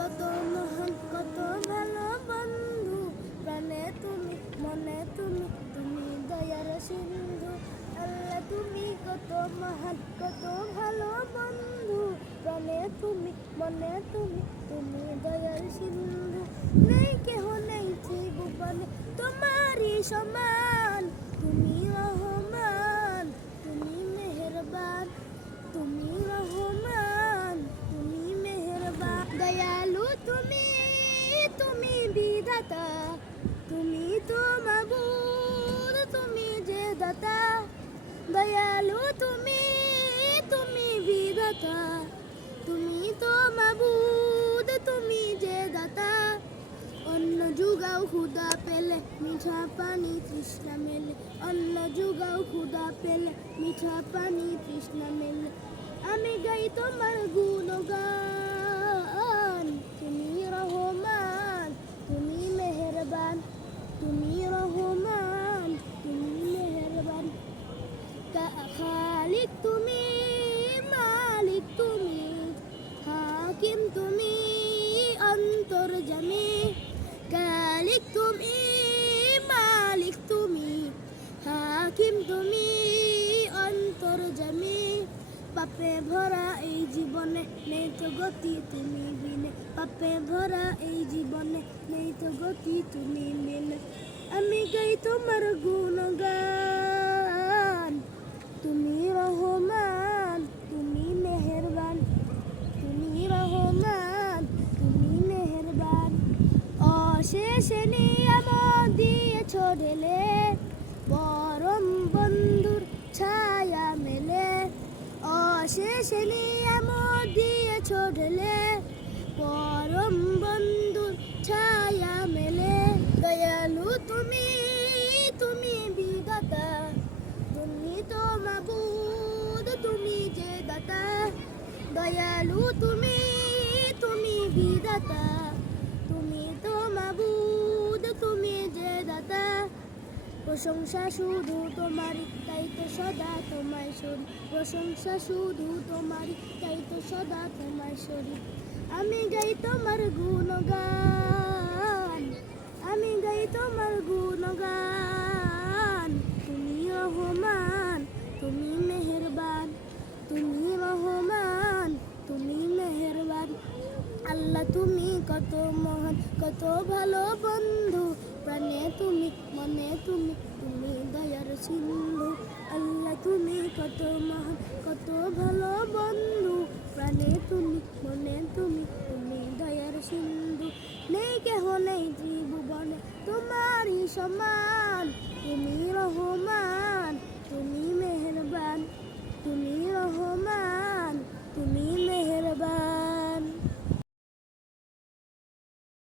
কত মহান কত ভালো বন্ধু, প্রাণে তুমি মনে তুমি, তুমি দয়ার সিন্ধু। আল্লাহ তুমি কত মহান কত ভালো বন্ধু, প্রাণে তুমি মনে তুমি, তুমি দয়ার সিন্ধু। নেই কেহ নেই জীবনে তোমারই সমান, তুমি রহমান তুমি মেহেরবান, তুমি রহমান তুমি মেহেরবান। দয়ালু তুমি, তুমি বিধাতা, তুমি তো মাবুদ, তুমি যে দাতা। দয়ালু তুমি, তুমি বিধাতা, তুমি তো মাবুদ, তুমি যে দাতা। অন্ন যুগাও ক্ষুদা পেলে মিঠা পানি তৃষ্ণা মেলে, অন্ন যুগাও ক্ষুদা পেলে মিঠা পানি তৃষ্ণা মেলে। আমি গাই তোমার গুণগান, তুমি রহমান তুমি মেহেরবান, তুমি রহমান তুমি মেহেরবান। খালিক তুমি, মালিক তুমি, হাকিম তুমি, অন্তর্যামী। খালিক তুমি, মালিক তুমি, হাকিম তুমি, অন্তর্যামী। পাপে ভরা এই জীবনে নেই তো গতি তুমি বিনে, পাপে ভরা এই জীবনে নেই তো গতি তুমি বিনে। আমি গাই তোমার গুণগান, তুমি রহমান তুমি মেহেরবান, তুমি রহমান তুমি মেহেরবান। অশেষে নিয়ামত দিয়েছ ঢেলে, পরম বন্ধুর ছায়া মেলে। অশেষে নিয়ামত দিয়েছ ঢেলে, পরম বন্ধুর ছায়া মেলে। দয়ালু তুমি, তুমি বিধাতা, তুমি তো মাবুদ, তুমি যে দাতা। দয়ালু তুমি, তুমি বিধাতা, তুমি তো মাবুদ, তুমি যে দাতা। প্রশংসা শুধু তোমারই, তাই তো সদা তোমায় সরি। প্রশংসা শুধু তোমারই, তাই তো সদা তোমায় সরি। আমি গাই তোমার গুণগান, আমি গাই তোমার গুণগান। তুমি রহমান তুমি মেহেরবান, তুমি রহমান তুমি মেহেরবান। আল্লাহ তুমি কত মহান কত ভালো বন্ধু, প্রাণে তুমি মনে তুমি, তুমি দয়ার সিন্ধু। আল্লাহ তুমি কত মহান কত ভালো বন্ধু, প্রাণে তুমি মনে তুমি, তুমি